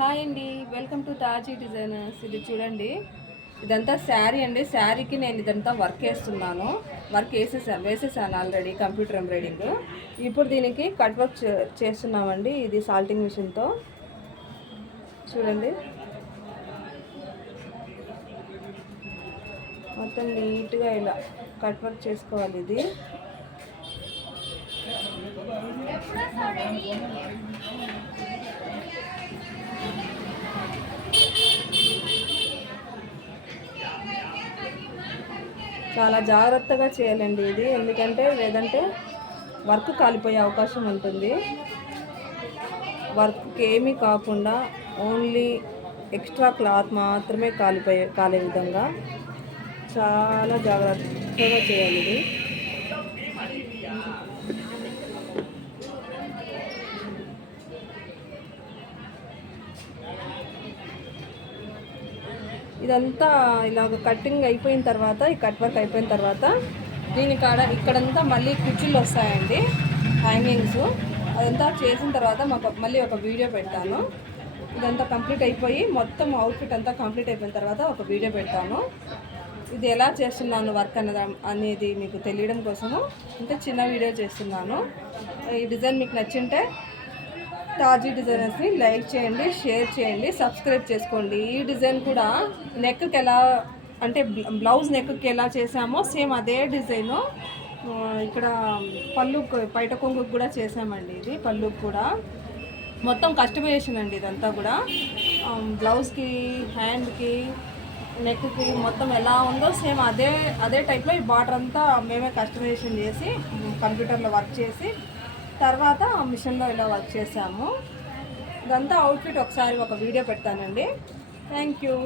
Hi అండి, welcome to తాజీ designers. ఇది చూడండి, ఇదంతా శారీ అండి. శారీకి నేను ఇదంతా వర్క్ వేసేసాను ఆల్రెడీ, కంప్యూటర్ ఎంబ్రాయిడింగ్. ఇప్పుడు దీనికి కట్ వర్క్ చేస్తున్నామండి. ఇది సాల్టింగ్ మిషన్తో. చూడండి, మొత్తం నీట్గా ఇలా కట్ వర్క్ చేసుకోవాలి. ఇది చాలా జాగ్రత్తగా చేయాలండి ఇది, ఎందుకంటే లేదంటే వర్క్ కాలిపోయే అవకాశం ఉంటుంది. వర్క్కి ఏమీ కాకుండా ఓన్లీ ఎక్స్ట్రా క్లాత్ మాత్రమే కాలే విధంగా చాలా జాగ్రత్తగా చేయాలి ఇది. ఇదంతా ఇలాగ కటింగ్ అయిపోయిన తర్వాత, ఈ కట్ వర్క్ అయిపోయిన తర్వాత దీని ఇక్కడంతా మళ్ళీ కుర్చీలు వస్తాయండి, హ్యాంగింగ్స్. అదంతా చేసిన తర్వాత మళ్ళీ ఒక వీడియో పెడతాను. ఇదంతా కంప్లీట్ అయిపోయి మొత్తం అవుట్ఫిట్ అంతా కంప్లీట్ అయిపోయిన తర్వాత ఒక వీడియో పెడతాను. ఇది ఎలా చేస్తున్నాను వర్క్ అనేది మీకు తెలియడం కోసము అంటే చిన్న వీడియో చేస్తున్నాను. ఈ డిజైన్ మీకు నచ్చింటే తాజీ డిజైనర్స్ని లైక్ చేయండి, షేర్ చేయండి, సబ్స్క్రైబ్ చేసుకోండి. ఈ డిజైన్ కూడా నెక్కి ఎలా అంటే బ్లౌజ్ నెక్కి ఎలా చేసామో సేమ్ అదే డిజైను ఇక్కడ పళ్ళు పైట కొంగుకు కూడా చేసామండి. ఇది పళ్ళుకి కూడా మొత్తం కస్టమైజేషన్ అండి. ఇదంతా కూడా బ్లౌజ్కి, హ్యాండ్కి, నెక్కి మొత్తం ఎలా ఉందో సేమ్ అదే టైప్లో ఈ బార్డర్ అంతా మేమే కస్టమైజేషన్ చేసి కంప్యూటర్లో వర్క్ చేసి తర్వాత మిషన్లో ఇలా వర్క్ చేసాము. ఇదంతా అవుట్ఫిట్ ఒకసారి ఒక వీడియో పెడతానండి. Thank you.